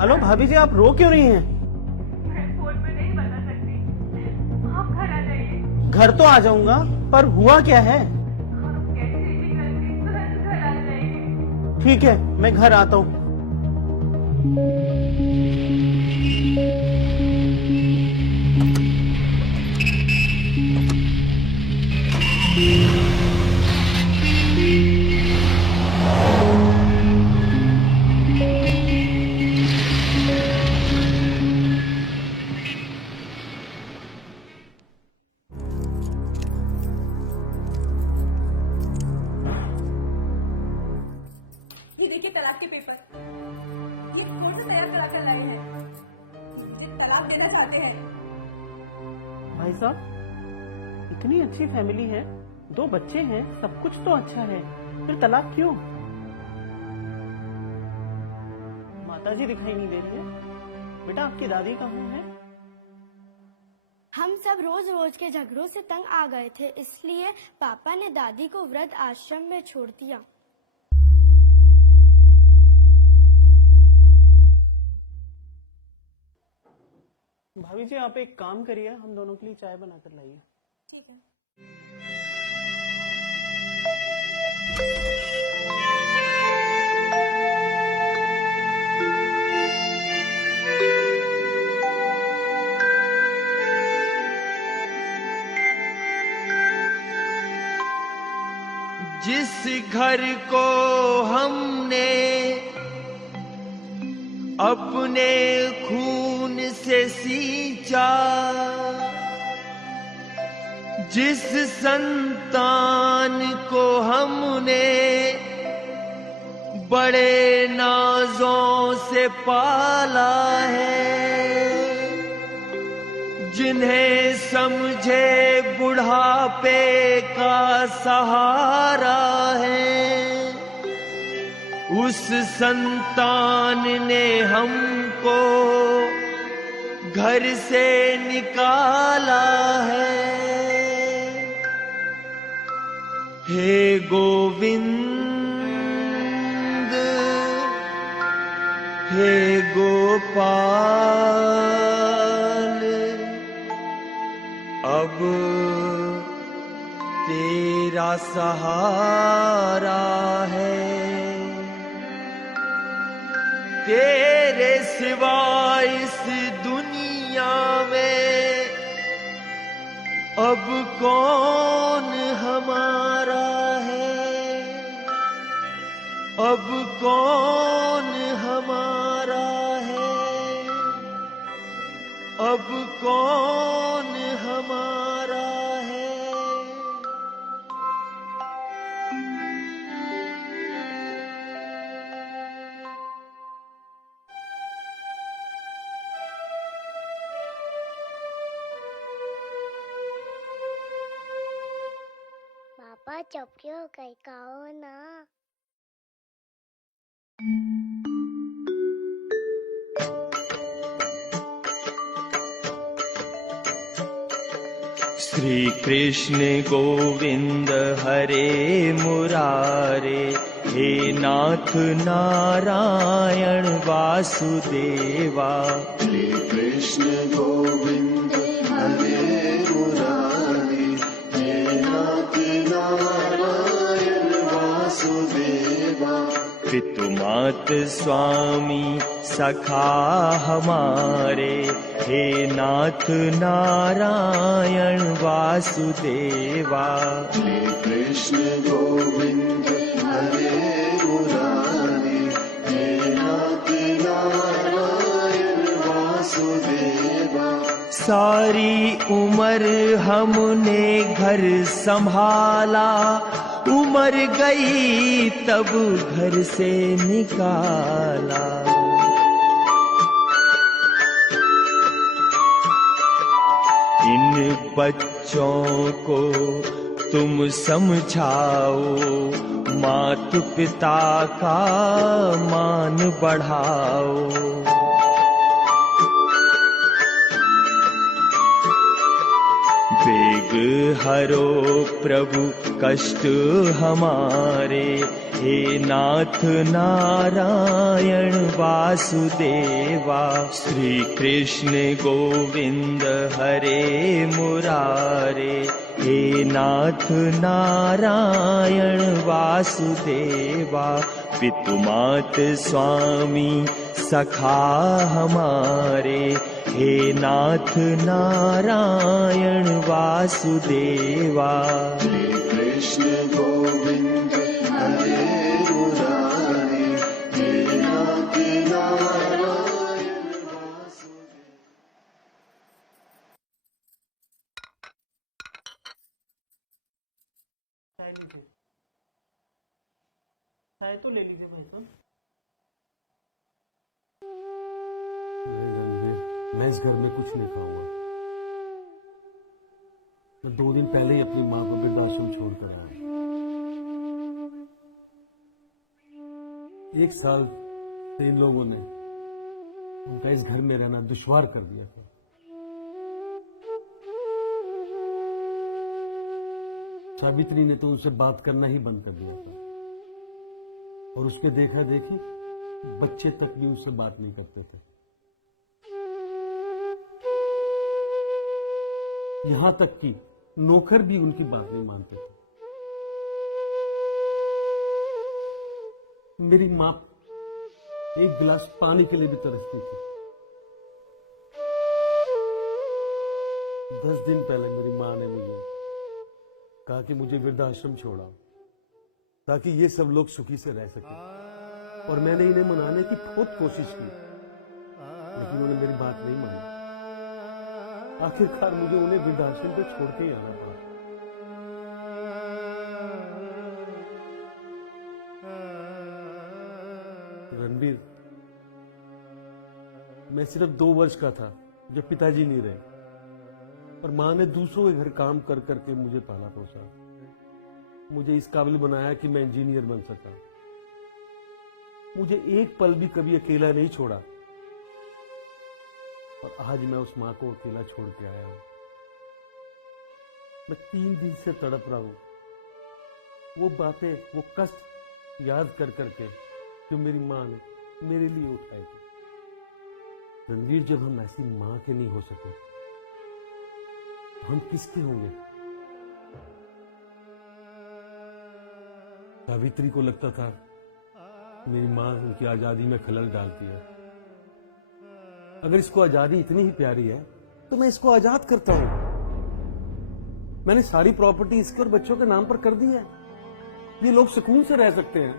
Hello भाभी जी, आप रो क्यों रही हैं? मैं फोन में नहीं बता सकती। आप घर आ जाइए। घर तो आ जाऊंगा, पर हुआ क्या है? आप कैसे भी करके तुरंत घर आ जाइए। ठीक है, मैं घर आता हूँ। ये देखिए तलाक के पेपर। ये कौन सा तैयार करा कर लाए हैं? मुझे तलाक देना चाहते हैं। भाई साहब, इतनी अच्छी फैमिली है, 2 बच्चे हैं, सब कुछ तो अच्छा है, फिर तलाक क्यों? माताजी दिखाई नहीं दे रही है। बेटा, आपकी दादी कहाँ है? हम सब रोज रोज के झगड़ों से तंग आ गए थे, इसलिए पापा ने दादी को वृद्ध आश्रम में छोड़ दिया। भाभी जी, आप एक काम करिए, हम दोनों के लिए चाय बनाकर लाइए। ठीक है। जिस घर को हमने अपने खून से सींचा, जिस संतान को हमने बड़े नाजों से पाला है, जिन्हें समझे बुढ़ापे का सहारा है, उस संतान ने हमको घर से निकाला है। हे गोविंद, हे गोपाल, अब तेरा सहारा है। तेरे सिवा इस दुनिया में अब कौन हमारा है, अब कौन हमारा है, अब कौन हमारा है। पापा चुप क्यों हो गए, कहो ना। श्री कृष्ण गोविंद हरे मुरारे, हे नाथ नारायण वासुदेवा। श्री कृष्ण गोविंद हरे मुरारे, हे नाथ नारायण वासुदेवा। पितु मात स्वामी सखा हमारे, हे नाथ नारायण वासुदेवा। श्री कृष्ण गोविंद हरे मुरारे, हे नाथ नारायण वासुदेवा। सारी उम्र हमने घर संभाला, उम्र गई तब घर से निकाला। इन बच्चों को तुम समझाओ, माता पिता का मान बढ़ाओ। बेग हरो प्रभु कष्ट हमारे, हे नाथ नारायण वासुदेवा, श्री कृष्ण गोविंद हरे मुरारे। हे नाथ नारायण वासुदेवा, पितु मात स्वामी सखा हमारे। हे नाथ नारायण वासुदेवा, श्री कृष्ण गोविंद हरे मुरारे। हे नाथ नारायण वासुदेव। चाय तो ले लीजिए भाई साहब। नहीं रणवीर, मैं इस घर में कुछ नहीं खाऊंगा। मैं 2 दिन पहले ही अपनी माँ को वृद्धाश्रम छोड़कर आया। 1 साल से इन लोगों ने उनका इस घर में रहना दुश्वार कर दिया था। सावित्री ने तो उनसे बात करना ही बंद कर दिया था, और उसके देखा देखी बच्चे तक भी उनसे बात नहीं करते थे। यहां तक कि नौकर भी उनकी बात नहीं मानते थे। मेरी मां एक गिलास पानी के लिए भी तरसती थी। 10 दिन पहले मेरी मां ने मुझे कहा कि मुझे वृद्धाश्रम छोड़ाओ ताकि ये सब लोग सुखी से रह सकें, और मैंने इन्हें मनाने की बहुत कोशिश की, लेकिन उन्होंने मेरी बात नहीं मानी। आखिरकार मुझे उन्हें वृद्धाश्रम पे छोड़ के ही आना पड़ा। रणबीर, मैं सिर्फ 2 वर्ष का था जब पिताजी नहीं रहे, और मां ने दूसरों के घर काम कर करके मुझे पाला पोसा, मुझे इस काबिल बनाया कि मैं इंजीनियर बन सका। मुझे एक पल भी कभी अकेला नहीं छोड़ा, और आज मैं उस मां को अकेला छोड़ के आया हूं। मैं 3 दिन से तड़प रहा हूं, वो बातें, वो कष्ट याद कर करके जो मेरी मां ने मेरे लिए उठाए थे। रणवीर, जब हम ऐसी मां के नहीं हो सके तो हम किसके होंगे? सावित्री को लगता था मेरी मां उनकी आजादी में खलल डालती है। अगर इसको आजादी इतनी ही प्यारी है तो मैं इसको आजाद करता हूं। मैंने सारी प्रॉपर्टी इसके और बच्चों के नाम पर कर दी है। ये लोग सुकून से रह सकते हैं।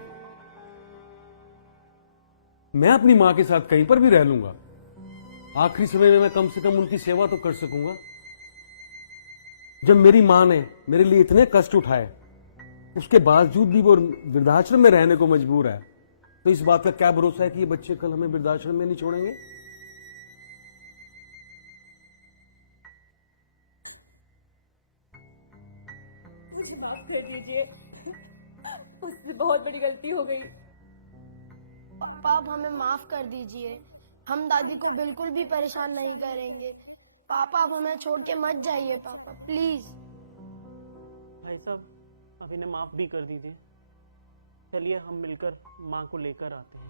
मैं अपनी मां के साथ कहीं पर भी रह लूंगा। आखिरी समय में मैं कम से कम उनकी सेवा तो कर सकूंगा। जब मेरी मां ने मेरे लिए इतने कष्ट उठाए, उसके बावजूद भी वो वृद्धाश्रम में रहने को मजबूर है, तो इस बात का क्या भरोसा है कि ये बच्चे कल हमें वृद्धाश्रम में नहीं छोड़ेंगे? मुझे माफ कर दीजिए, मुझसे बहुत बड़ी गलती हो गई। पापा, आप हमें माफ कर दीजिए। हम दादी को बिल्कुल भी परेशान नहीं करेंगे। पापा, आप हमें छोड़ के मत जाइए पापा, प्लीज। भाई साहब, आप इन्हें माफ भी कर दीजिए। चलिए हम मिलकर माँ को लेकर आते हैं।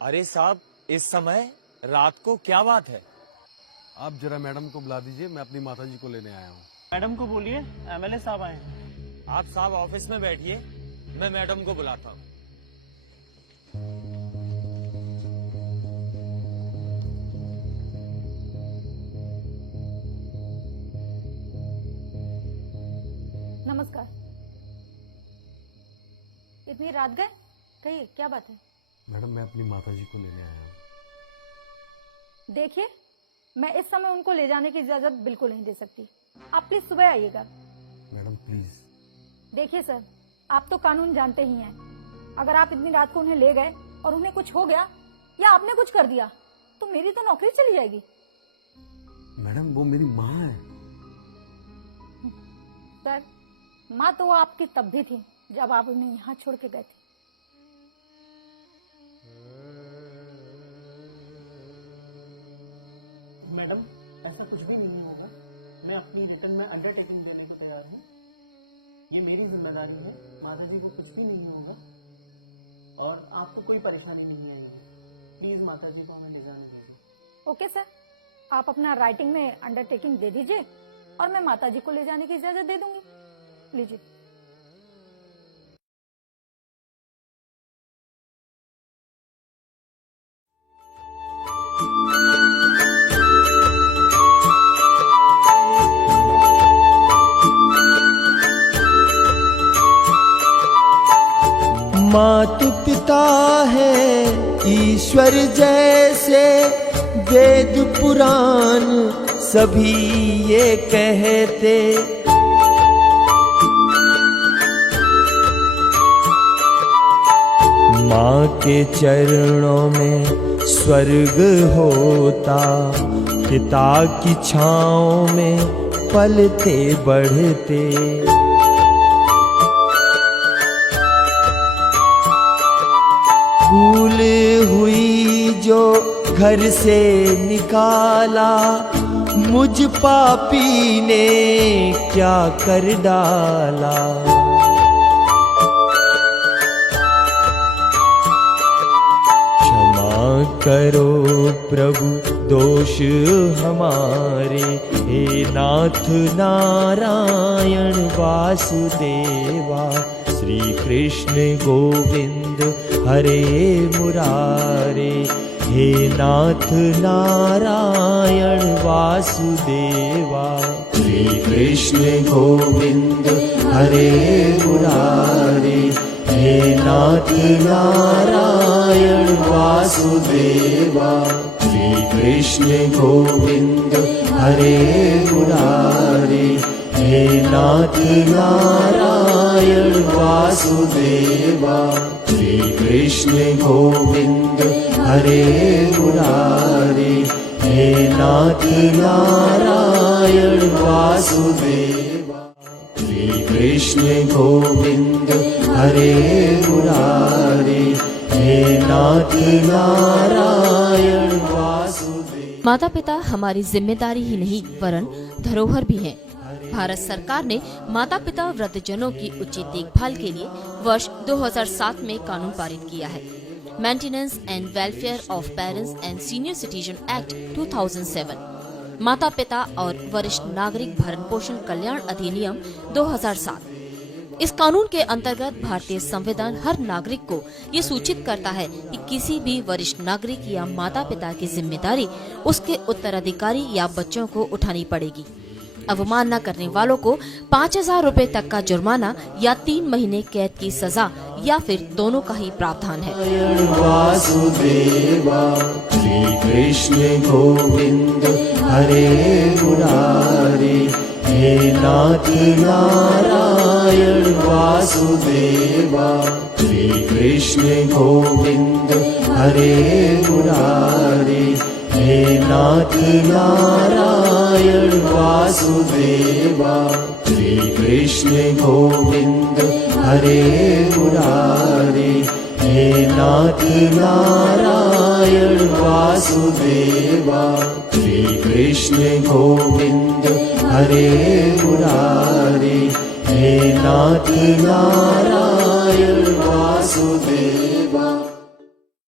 अरे साहब, इस समय रात को क्या बात है? आप जरा मैडम को बुला दीजिए, मैं अपनी माताजी को लेने आया हूँ। मैडम को बोलिए एमएलए साहब आए हैं। आप साहब ऑफिस में बैठिए, मैं मैडम को बुलाता हूँ। नमस्कार। इतनी रात गए? कहिए क्या बात है? मैडम मैं अपनी माताजी को लेने आया हूँ। देखिए, मैं इस समय उनको ले जाने की इजाजत बिल्कुल नहीं दे सकती। आप प्लीज सुबह आइएगा। Madam please. देखिए सर, आप तो कानून जानते ही हैं। अगर आप इतनी रात को उन्हें ले गए और उन्हें कुछ हो गया या आपने कुछ कर दिया तो मेरी तो नौकरी चली जाएगी। मैडम वो मेरी माँ है। सर, माँ तो आपकी तब भी थी जब आप उन्हें यहाँ छोड़ के गए थे। मैडम ऐसा कुछ भी नहीं होगा। मैं अपनी रिटर्न में अंडरटेकिंग देने को तैयार हूँ। ये मेरी जिम्मेदारी है। माताजी को कुछ भी नहीं होगा और आपको कोई परेशानी नहीं आएगी। प्लीज माताजी को हमें ले जाने दीजिए। ओके सर, आप अपना राइटिंग में अंडरटेकिंग दे दीजिए और मैं माताजी को ले जाने की इजाजत दे दूंगी। लीजिए। मातु पिता है ईश्वर जैसे, वेद पुराण सभी ये कहते। माँ के चरणों में स्वर्ग होता, पिता की छाँव में पलते बढ़ते। भूल हुई जो घर से निकाला, मुझ पापी ने क्या कर डाला। क्षमा करो प्रभु दोष हमारे, हे नाथ नारायण वासुदेवा। श्री कृष्ण गोविंद हरे मुरारे, हे नाथ नारायण वासुदेवा। श्री कृष्ण गोविंद हरे मुरारे, हे नाथ नारायण वासुदेवा। श्री कृष्ण गोविंद हरे मुरारे, हे नाथ नारायण वासुदेवा। श्री कृष्ण गोविंद हरे मुरारे, हे नाथ नारायण वासुदेवा। श्री कृष्ण गोविंद हरे मुरारे, हे नाथ नारायण वासुदेवा। माता पिता हमारी जिम्मेदारी ही नहीं वरन धरोहर भी हैं। भारत सरकार ने माता पिता वृद्धजनों की उचित देखभाल के लिए वर्ष 2007 में कानून पारित किया है। Maintenance and welfare of parents and senior citizen act 2007, माता पिता और वरिष्ठ नागरिक भरण पोषण कल्याण अधिनियम 2007। इस कानून के अंतर्गत भारतीय संविधान हर नागरिक को ये सूचित करता है कि किसी भी वरिष्ठ नागरिक या माता पिता की जिम्मेदारी उसके उत्तराधिकारी या बच्चों को उठानी पड़ेगी। अवमानना करने वालों को 5,000 रुपए तक का जुर्माना या 3 महीने कैद की सजा या फिर दोनों का ही प्रावधान है। वासुदेवा। श्री कृष्ण गोविंद हरे मुरारे, हे नाथ नारायण वासुदेवा। श्री कृष्ण गोविंद हरे मुरारे, हे नाथ नारायण वासुदेवा। श्री कृष्ण गोविंद हरे मुरारे, हे नाथ नारायण वासुदेवा। श्री कृष्ण गोविंद हरे मुरारे, हे नाथ नारायण वासुदेवा।